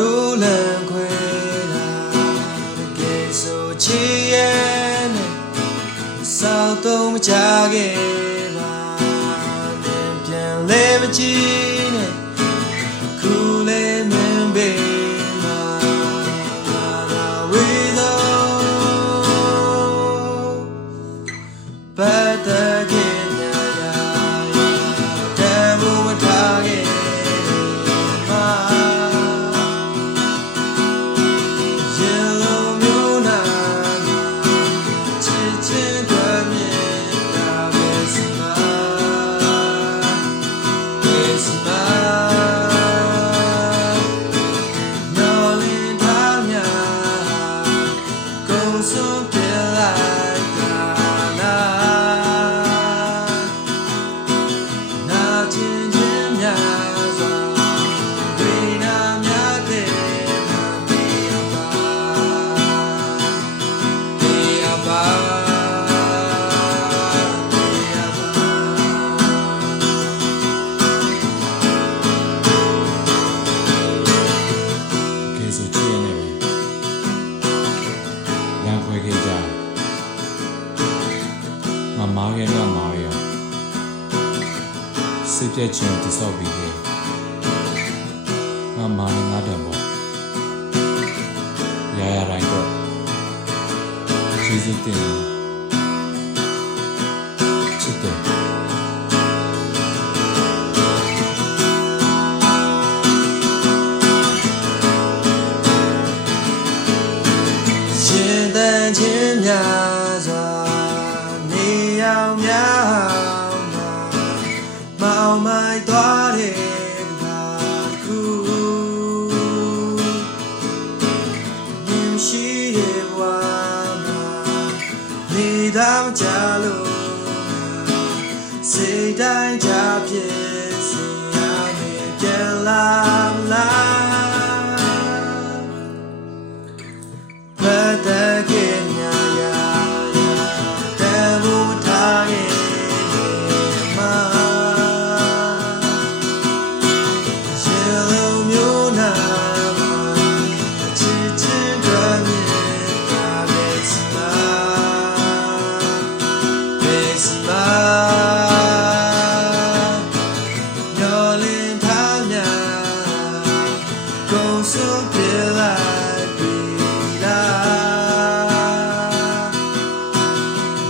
တို့လမ်းခွဲလာတကယ်ဆိုချစ်ရဲ့နဲ့စောက်တော့မကြခဲ့ပါနဲ့ပြန်လဲမကြည့်နဲ့ခုလဲမင်းဘေးမှာလာဝေးတော့ပတ်သက်ခဲ့ညာရာတမ်းဖို့မထားခဲ့မှာမားခဲ့ရမားရစိတ်ပြည့်ခြင်းတိဆောက်ပြီးခဲ့ငါမားနဲ့ငါတံပေါ့ရရတိုင်းတော့ကျေးဇူးတင်ချစ်တယ်ရှင်သန်ခြင်းများစွာအောင်များမောင်မိုက်သွားတဲ့ဘာခုမြင်ရှိတဲ့ဘဝမှာနေသားကြလို့စိတ်တိုင်းကြဖြစ်စီရမယ်ပြန်လာမလားပတ်သက်ခဲ့ညာရာတမ်းဖို့မထားခဲ့ဆုံးပြလိုက်ပြီလား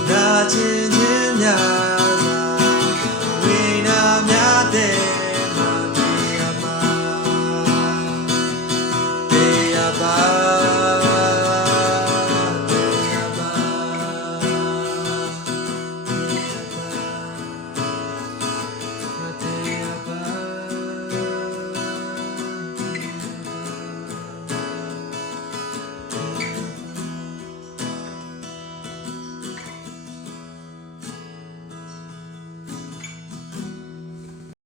နာကျင်ခြင်းများ